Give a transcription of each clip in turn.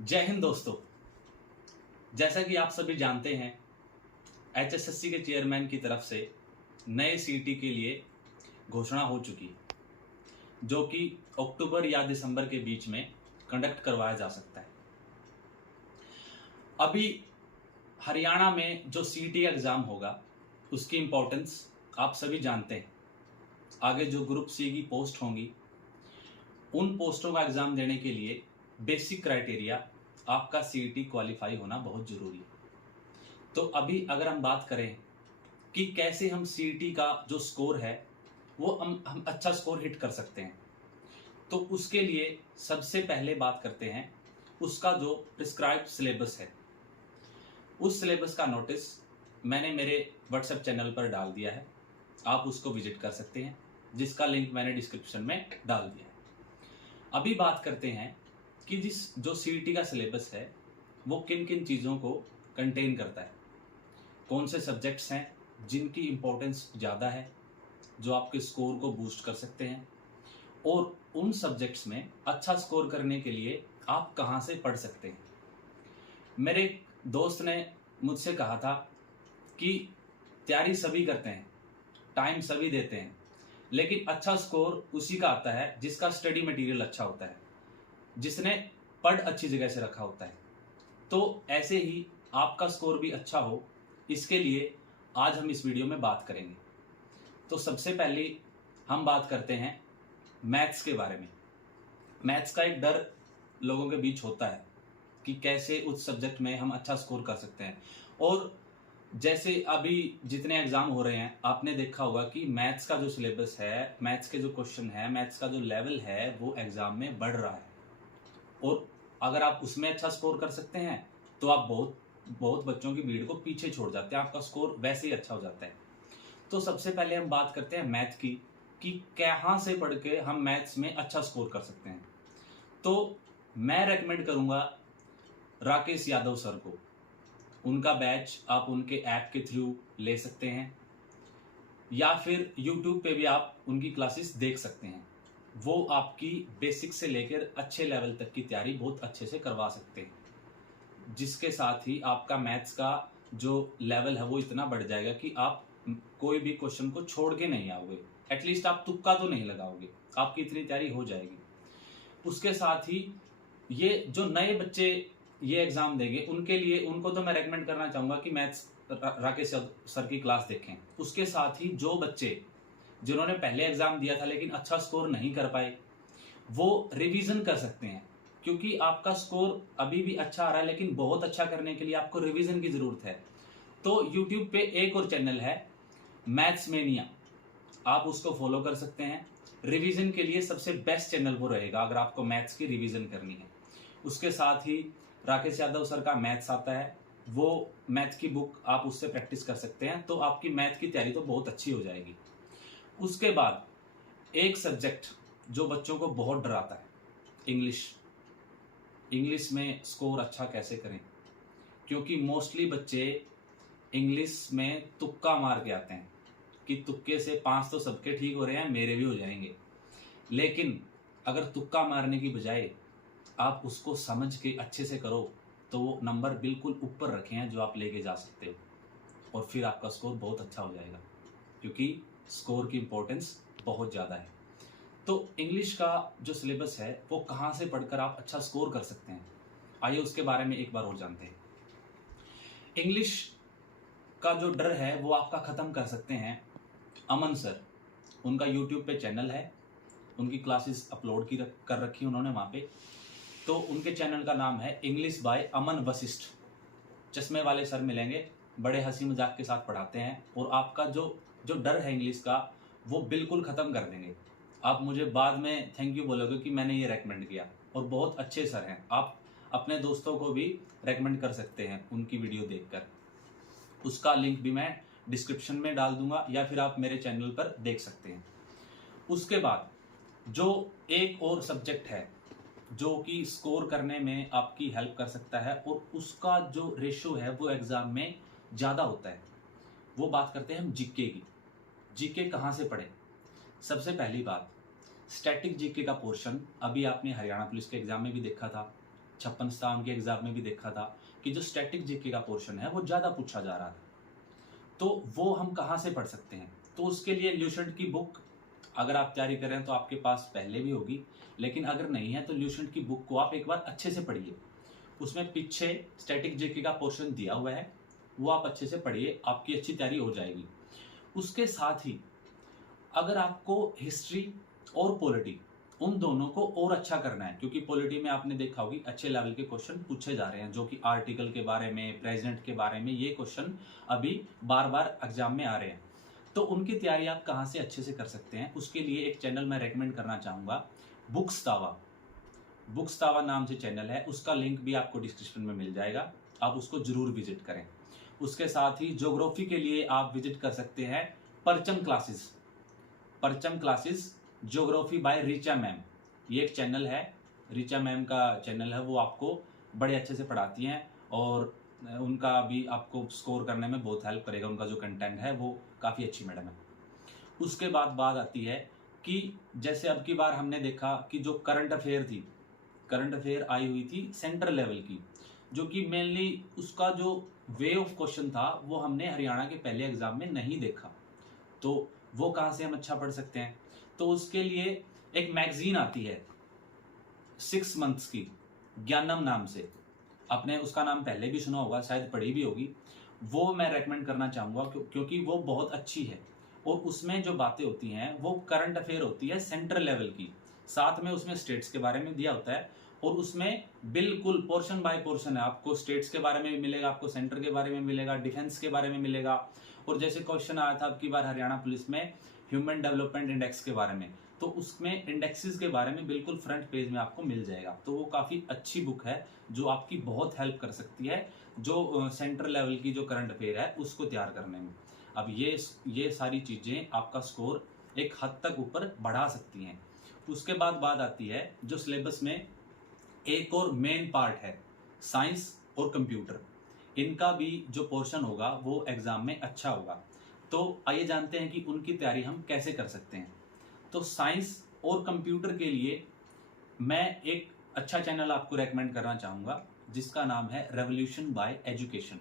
जय हिंद दोस्तों। जैसा कि आप सभी जानते हैं, एचएसएससी के चेयरमैन की तरफ से नए सीईटी के लिए घोषणा हो चुकी है, जो कि अक्टूबर या दिसंबर के बीच में कंडक्ट करवाया जा सकता है। अभी हरियाणा में जो सीईटी एग्ज़ाम होगा उसकी इम्पोर्टेंस आप सभी जानते हैं। आगे जो ग्रुप सी की पोस्ट होंगी, उन पोस्टों का एग्ज़ाम देने के लिए बेसिक क्राइटेरिया आपका सीईटी क्वालिफाई होना बहुत ज़रूरी है। तो अभी अगर हम बात करें कि कैसे हम सीईटी का जो स्कोर है वो हम अच्छा स्कोर हिट कर सकते हैं, तो उसके लिए सबसे पहले बात करते हैं उसका जो प्रिस्क्राइब्ड सिलेबस है। उस सिलेबस का नोटिस मैंने मेरे व्हाट्सएप चैनल पर डाल दिया है, आप उसको विजिट कर सकते हैं, जिसका लिंक मैंने डिस्क्रिप्शन में डाल दिया है। अभी बात करते हैं कि जो सीईटी का सिलेबस है वो किन किन चीज़ों को कंटेन करता है, कौन से सब्जेक्ट्स हैं जिनकी इम्पोर्टेंस ज़्यादा है, जो आपके स्कोर को बूस्ट कर सकते हैं, और उन सब्जेक्ट्स में अच्छा स्कोर करने के लिए आप कहाँ से पढ़ सकते हैं। मेरे एक दोस्त ने मुझसे कहा था कि तैयारी सभी करते हैं, टाइम सभी देते हैं, लेकिन अच्छा स्कोर उसी का आता है जिसका स्टडी मटेरियल अच्छा होता है, जिसने पढ़ अच्छी जगह से रखा होता है। तो ऐसे ही आपका स्कोर भी अच्छा हो, इसके लिए आज हम इस वीडियो में बात करेंगे। तो सबसे पहले हम बात करते हैं मैथ्स के बारे में। मैथ्स का एक डर लोगों के बीच होता है कि कैसे उस सब्जेक्ट में हम अच्छा स्कोर कर सकते हैं। और जैसे अभी जितने एग्ज़ाम हो रहे हैं, आपने देखा होगा कि मैथ्स का जो सिलेबस है, मैथ्स के जो क्वेश्चन है, मैथ्स का जो लेवल है, वो एग्ज़ाम में बढ़ रहा है। और अगर आप उसमें अच्छा स्कोर कर सकते हैं तो आप बहुत बच्चों की भीड़ को पीछे छोड़ जाते हैं, आपका स्कोर वैसे ही अच्छा हो जाता है। तो सबसे पहले हम बात करते हैं मैथ की, कि कहाँ से पढ़ के हम मैथ्स में अच्छा स्कोर कर सकते हैं। तो मैं रेकमेंड करूँगा राकेश यादव सर को। उनका बैच आप उनके ऐप के थ्रू ले सकते हैं, या फिर यूट्यूब पे भी आप उनकी क्लासेस देख सकते हैं। वो आपकी बेसिक से लेकर अच्छे लेवल तक की तैयारी बहुत अच्छे से करवा सकते हैं, जिसके साथ ही आपका मैथ्स का जो लेवल है वो इतना बढ़ जाएगा कि आप कोई भी क्वेश्चन को छोड़ के नहीं आओगे, एटलीस्ट आप तुक्का तो नहीं लगाओगे, आपकी इतनी तैयारी हो जाएगी। उसके साथ ही ये जो नए बच्चे ये एग्ज़ाम देंगे, उनके लिए उनको तो मैं रेकमेंड करना चाहूँगा कि मैथ्स राकेश सर की क्लास देखें। उसके साथ ही जो बच्चे जिन्होंने पहले एग्ज़ाम दिया था लेकिन अच्छा स्कोर नहीं कर पाए, वो रिवीजन कर सकते हैं, क्योंकि आपका स्कोर अभी भी अच्छा आ रहा है, लेकिन बहुत अच्छा करने के लिए आपको रिवीजन की ज़रूरत है। तो यूट्यूब पे एक और चैनल है मैथ्स मेनिया, आप उसको फॉलो कर सकते हैं। रिवीजन के लिए सबसे बेस्ट चैनल वो रहेगा अगर आपको मैथ्स की रिवीजन करनी है। उसके साथ ही राकेश यादव सर का मैथ्स आता है, वो मैथ की बुक आप उससे प्रैक्टिस कर सकते हैं, तो आपकी मैथ की तैयारी तो बहुत अच्छी हो जाएगी। उसके बाद एक सब्जेक्ट जो बच्चों को बहुत डराता है, इंग्लिश। इंग्लिश में स्कोर अच्छा कैसे करें, क्योंकि मोस्टली बच्चे इंग्लिश में तुक्का मार के आते हैं कि तुक्के से 5 तो सबके ठीक हो रहे हैं, मेरे भी हो जाएंगे। लेकिन अगर तुक्का मारने की बजाय आप उसको समझ के अच्छे से करो, तो वो नंबर बिल्कुल ऊपर रखे हैं जो आप लेके जा सकते हो, और फिर आपका स्कोर बहुत अच्छा हो जाएगा, क्योंकि स्कोर की इम्पोर्टेंस बहुत ज़्यादा है। तो इंग्लिश का जो सिलेबस है वो कहाँ से पढ़कर आप अच्छा स्कोर कर सकते हैं, आइए उसके बारे में एक बार और जानते हैं। इंग्लिश का जो डर है वो आपका ख़त्म कर सकते हैं अमन सर। उनका यूट्यूब पे चैनल है, उनकी क्लासेस अपलोड कर रखी उन्होंने वहाँ पे। तो उनके चैनल का नाम है इंग्लिश बाय अमन वशिष्ठ। चश्मे वाले सर मिलेंगे, बड़े हंसी मजाक के साथ पढ़ाते हैं, और आपका जो जो डर है इंग्लिश का वो बिल्कुल ख़त्म कर देंगे। आप मुझे बाद में थैंक यू बोलोगे कि मैंने ये रेकमेंड किया, और बहुत अच्छे सर हैं। आप अपने दोस्तों को भी रेकमेंड कर सकते हैं उनकी वीडियो देखकर। उसका लिंक भी मैं डिस्क्रिप्शन में डाल दूंगा, या फिर आप मेरे चैनल पर देख सकते हैं। उसके बाद जो एक और सब्जेक्ट है जो कि स्कोर करने में आपकी हेल्प कर सकता है, और उसका जो रेशो है वो एग्ज़ाम में ज़्यादा होता है, वो बात करते हैं हम जीके की। जीके कहाँ से पढ़ें? सबसे पहली बात, स्टैटिक जीके का पोर्शन अभी आपने हरियाणा पुलिस के एग्ज़ाम में भी देखा था, 56 के एग्जाम में भी देखा था कि जो स्टैटिक जीके का पोर्शन है वो ज़्यादा पूछा जा रहा था। तो वो हम कहाँ से पढ़ सकते हैं? तो उसके लिए ल्यूसेंट की बुक अगर आप तैयारी कर रहे हैं तो आपके पास पहले भी होगी, लेकिन अगर नहीं है तो ल्यूसेंट की बुक को आप एक बार अच्छे से पढ़िए। उसमें पीछे स्टैटिक जीके का पोर्शन दिया हुआ है, वो आप अच्छे से पढ़िए, आपकी अच्छी तैयारी हो जाएगी। उसके साथ ही अगर आपको हिस्ट्री और पॉलिटी उन दोनों को और अच्छा करना है, क्योंकि पॉलिटी में आपने देखा होगी अच्छे लेवल के क्वेश्चन पूछे जा रहे हैं, जो कि आर्टिकल के बारे में, प्रेसिडेंट के बारे में, ये क्वेश्चन अभी बार बार एग्जाम में आ रहे हैं। तो उनकी तैयारी आप कहाँ से अच्छे से कर सकते हैं, उसके लिए एक चैनल मैं रेकमेंड करना चाहूँगा, बुक्स तावा नाम से चैनल है, उसका लिंक भी आपको डिस्क्रिप्शन में मिल जाएगा, आप उसको जरूर विजिट करें। उसके साथ ही ज्योग्राफी के लिए आप विजिट कर सकते हैं परचम classes geography bye Richa ma'am. ये एक चैनल है, रिचा मैम का चैनल है, वो आपको बड़े अच्छे से पढ़ाती हैं और उनका भी आपको स्कोर करने में बहुत हेल्प करेगा। उनका जो कंटेंट है वो काफ़ी अच्छी मैडम है। उसके बाद बात आती है कि जैसे अब की बार हमने देखा कि जो करंट अफेयर आई हुई थी सेंट्रल लेवल की, जो कि मेनली उसका जो वे ऑफ क्वेश्चन था वो हमने हरियाणा के पहले एग्जाम में नहीं देखा। तो वो कहाँ से हम अच्छा पढ़ सकते हैं? तो उसके लिए एक मैगजीन आती है 6 मंथ्स की, ज्ञानम नाम से, आपने उसका नाम पहले भी सुना होगा, शायद पढ़ी भी होगी। वो मैं रेकमेंड करना चाहूँगा क्योंकि वो बहुत अच्छी है और उसमें जो बातें होती हैं वो करंट अफेयर होती है सेंट्रल लेवल की, साथ में उसमें स्टेट्स के बारे में दिया होता है और उसमें बिल्कुल पोर्शन बाय पोर्शन है। आपको स्टेट्स के बारे में भी मिलेगा, आपको सेंटर के बारे में मिलेगा, डिफेंस के बारे में मिलेगा। और जैसे क्वेश्चन आया था अब की बार हरियाणा पुलिस में ह्यूमन डेवलपमेंट इंडेक्स के बारे में, तो उसमें इंडेक्सेस के बारे में बिल्कुल फ्रंट पेज में आपको मिल जाएगा। तो वो काफ़ी अच्छी बुक है जो आपकी बहुत हेल्प कर सकती है जो सेंट्रल लेवल की जो करंट अफेयर है उसको तैयार करने में। अब ये सारी चीज़ें आपका स्कोर एक हद तक ऊपर बढ़ा सकती हैं। उसके बाद बात आती है जो सिलेबस में एक और मेन पार्ट है, साइंस और कंप्यूटर। इनका भी जो पोर्शन होगा वो एग्जाम में अच्छा होगा। तो आइए जानते हैं कि उनकी तैयारी हम कैसे कर सकते हैं। तो साइंस और कंप्यूटर के लिए मैं एक अच्छा चैनल आपको रेकमेंड करना चाहूँगा जिसका नाम है रेवोल्यूशन बाय एजुकेशन।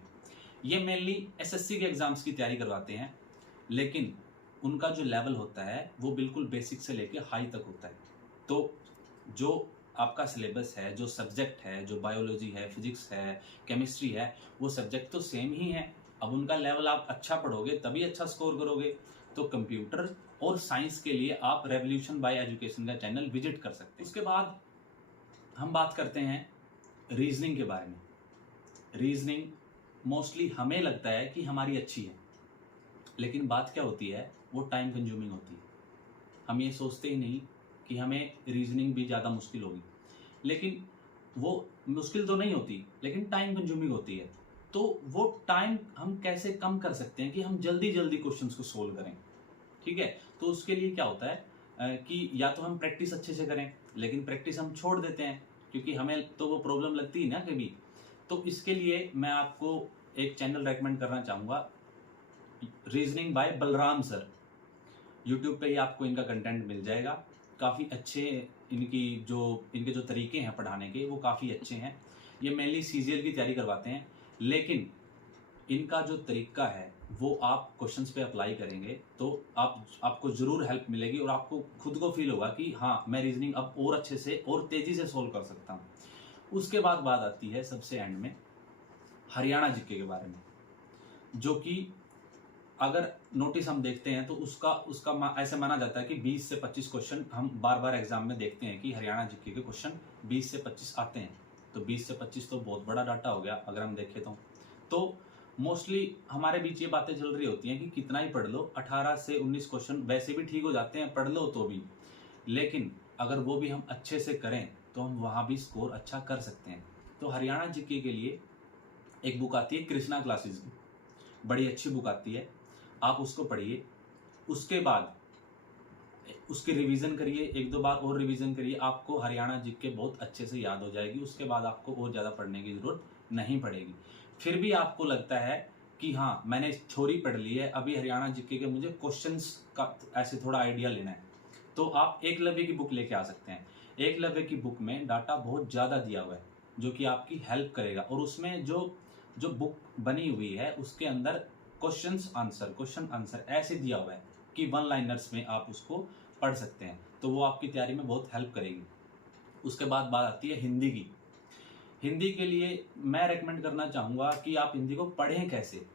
ये मेनली एसएससी के एग्जाम्स की तैयारी करवाते हैं, लेकिन उनका जो लेवल होता है वो बिल्कुल बेसिक से लेके हाई तक होता है। तो जो आपका सिलेबस है, जो सब्जेक्ट है, जो बायोलॉजी है, फिजिक्स है, केमिस्ट्री है, वो सब्जेक्ट तो सेम ही है। अब उनका लेवल आप अच्छा पढ़ोगे तभी अच्छा स्कोर करोगे। तो कंप्यूटर और साइंस के लिए आप रेवोल्यूशन बाय एजुकेशन का चैनल विजिट कर सकते हैं। उसके बाद हम बात करते हैं रीजनिंग के बारे में। रीजनिंग मोस्टली हमें लगता है कि हमारी अच्छी है, लेकिन बात क्या होती है, वो टाइम कंज्यूमिंग होती है। हम ये सोचते ही नहीं कि हमें रीजनिंग भी ज़्यादा मुश्किल होगी, लेकिन वो मुश्किल तो नहीं होती, लेकिन टाइम कंज्यूमिंग होती है। तो वो टाइम हम कैसे कम कर सकते हैं कि हम जल्दी जल्दी क्वेश्चंस को सोल्व करें, ठीक है? तो उसके लिए क्या होता है कि या तो हम प्रैक्टिस अच्छे से करें, लेकिन प्रैक्टिस हम छोड़ देते हैं क्योंकि हमें तो वो प्रॉब्लम लगती है ना कभी। तो इसके लिए मैं आपको एक चैनल रेकमेंड करना चाहूँगा, reasoning bye Balram sir. YouTube पे ही आपको इनका कंटेंट मिल जाएगा। काफ़ी अच्छे इनके जो तरीके हैं पढ़ाने के वो काफ़ी अच्छे हैं। ये मेनली सीजीएल की तैयारी करवाते हैं, लेकिन इनका जो तरीका है वो आप क्वेश्चंस पे अप्लाई करेंगे तो आपको ज़रूर हेल्प मिलेगी और आपको खुद को फील होगा कि हाँ, मैं रीजनिंग अब और अच्छे से और तेज़ी से सोल्व कर सकता हूँ। उसके बाद बात आती है सबसे एंड में हरियाणा जीके के बारे में, जो कि अगर नोटिस हम देखते हैं तो उसका ऐसे माना जाता है कि 20 से 25 क्वेश्चन हम बार बार एग्जाम में देखते हैं कि हरियाणा जीके के क्वेश्चन 20 से 25 आते हैं। तो 20 से 25 तो बहुत बड़ा डाटा हो गया अगर हम देखें तो मोस्टली हमारे बीच ये बातें चल रही होती हैं कि कितना ही पढ़ लो, 18 से 19 क्वेश्चन वैसे भी ठीक हो जाते हैं पढ़ लो तो भी, लेकिन अगर वो भी हम अच्छे से करें तो हम वहाँ भी स्कोर अच्छा कर सकते हैं। तो हरियाणा जीके के लिए एक बुक आती है कृष्णा क्लासेस की, बड़ी अच्छी बुक आती है, आप उसको पढ़िए। उसके बाद उसकी रिवीजन करिए, 1-2 बार और रिवीजन करिए, आपको हरियाणा जीके बहुत अच्छे से याद हो जाएगी। उसके बाद आपको और ज़्यादा पढ़ने की ज़रूरत नहीं पड़ेगी। फिर भी आपको लगता है कि हाँ, मैंने थ्योरी पढ़ ली है, अभी हरियाणा जीके के मुझे क्वेश्चंस का ऐसे थोड़ा आइडिया लेना है, तो आप एकलव्य की बुक लेके आ सकते हैं। एकलव्य की बुक में डाटा बहुत ज़्यादा दिया हुआ है, जो कि आपकी हेल्प करेगा। और उसमें जो जो बुक बनी हुई है उसके अंदर क्वेश्चन आंसर ऐसे दिया हुआ है कि वन लाइनर्स में आप उसको पढ़ सकते हैं, तो वो आपकी तैयारी में बहुत हेल्प करेगी। उसके बाद बात आती है हिंदी की। हिंदी के लिए मैं रेकमेंड करना चाहूँगा कि आप हिंदी को पढ़ें कैसे।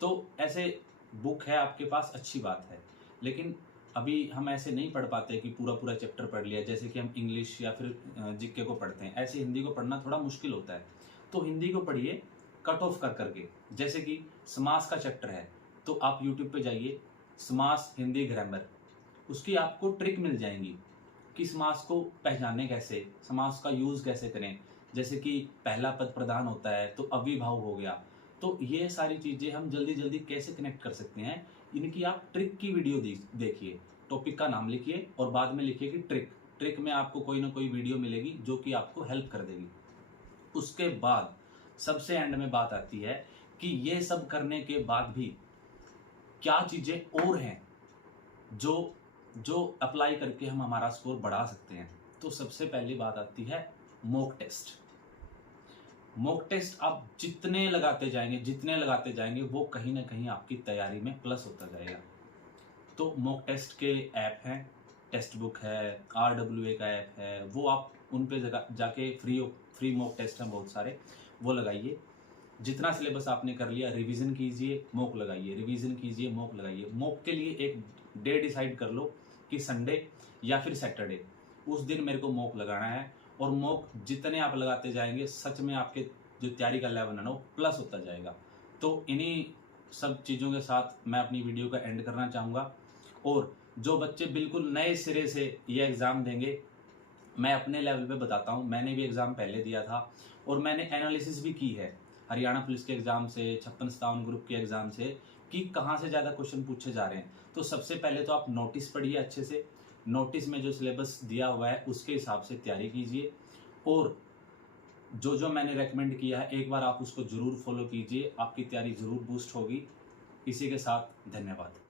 तो ऐसे बुक है आपके पास, अच्छी बात है, लेकिन अभी हम ऐसे नहीं पढ़ पाते कि पूरा पूरा चैप्टर पढ़ लिया, जैसे कि हम इंग्लिश या फिर जीके को पढ़ते हैं। ऐसे हिंदी को पढ़ना थोड़ा मुश्किल होता है। तो हिंदी को पढ़िए कट ऑफ कर करके। जैसे कि समास का चैप्टर है, तो आप यूट्यूब पे जाइए, समास हिंदी ग्रामर, उसकी आपको ट्रिक मिल जाएंगी कि समास को पहचाने कैसे, समास का यूज़ कैसे करें। जैसे कि पहला पद प्रधान होता है तो अव्ययभाव हो गया। तो ये सारी चीज़ें हम जल्दी जल्दी कैसे कनेक्ट कर सकते हैं, इनकी आप ट्रिक की वीडियो देखिए। टॉपिक का नाम लिखिए और बाद में लिखिए कि ट्रिक। ट्रिक में आपको कोई ना कोई वीडियो मिलेगी जो कि आपको हेल्प कर देगी। उसके बाद सबसे एंड में बात आती है कि ये सब करने के बाद भी क्या चीज़ें और हैं जो जो अप्लाई करके हम हमारा स्कोर बढ़ा सकते हैं। तो सबसे पहली बात आती है मॉक टेस्ट। मॉक टेस्ट आप जितने लगाते जाएंगे वो कहीं ना कहीं आपकी तैयारी में प्लस होता जाएगा। तो मॉक टेस्ट के ऐप हैं, टेस्ट बुक है, RWA का ऐप है, वो आप उन पे जाके फ्री मॉक टेस्ट हैं बहुत सारे, वो लगाइए। जितना सिलेबस आपने कर लिया रिवीजन कीजिए, मॉक लगाइए, रिवीजन कीजिए, मॉक लगाइए। मॉक के लिए एक डे डिसाइड कर लो कि संडे या फिर सैटरडे, उस दिन मेरे को मॉक लगाना है। और मॉक जितने आप लगाते जाएंगे सच में आपके जो तैयारी का लेवल है ना वो प्लस होता जाएगा। तो इन्हीं सब चीज़ों के साथ मैं अपनी वीडियो का एंड करना चाहूँगा। और जो बच्चे बिल्कुल नए सिरे से ये एग्ज़ाम देंगे, मैं अपने लेवल पे बताता हूँ, मैंने भी एग्ज़ाम पहले दिया था और मैंने एनालिसिस भी की है हरियाणा पुलिस के एग्ज़ाम से, 56-57 ग्रुप के एग्ज़ाम से, कि कहाँ से ज़्यादा क्वेश्चन पूछे जा रहे हैं। तो सबसे पहले तो आप नोटिस पढ़िए अच्छे से, नोटिस में जो सिलेबस दिया हुआ है उसके हिसाब से तैयारी कीजिए। और जो जो मैंने रेकमेंड किया है एक बार आप उसको ज़रूर फॉलो कीजिए, आपकी तैयारी ज़रूर बूस्ट होगी। इसी के साथ धन्यवाद।